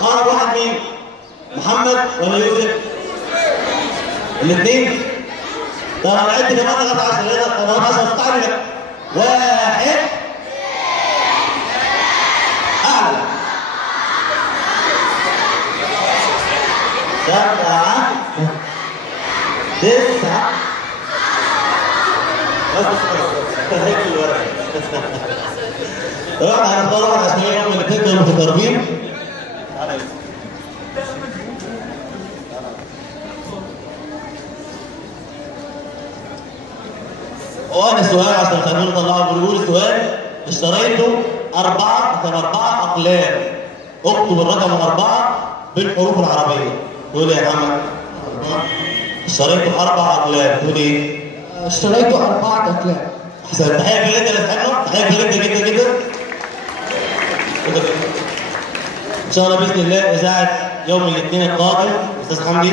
اقرب واحد مين؟ محمد ولا يوسف؟ الاثنين؟ طب هنعد كمان لغايه 10 لغايه 10 استعجل. 1 اعلى 7 9 هيك الورقه. طبعا هنختار واحد عشان يوم اللي بتبدا المتدربين. وانا السؤال عشان خلينا نطلعه بنقول السؤال اشتريته 4 أقلام. اكتب الرقم 4 بالحروف العربية. تقول ايه يا محمد؟ اشتريته 4 أقلام. تقول ايه؟ اشتريته 4 أقلام. احسن. تحية كبيرة جدا يا صاحبنا، تحية كبيرة جدا جدا. ان شاء الله باذن الله اذاعة يوم الاثنين القادم استاذ حمدي.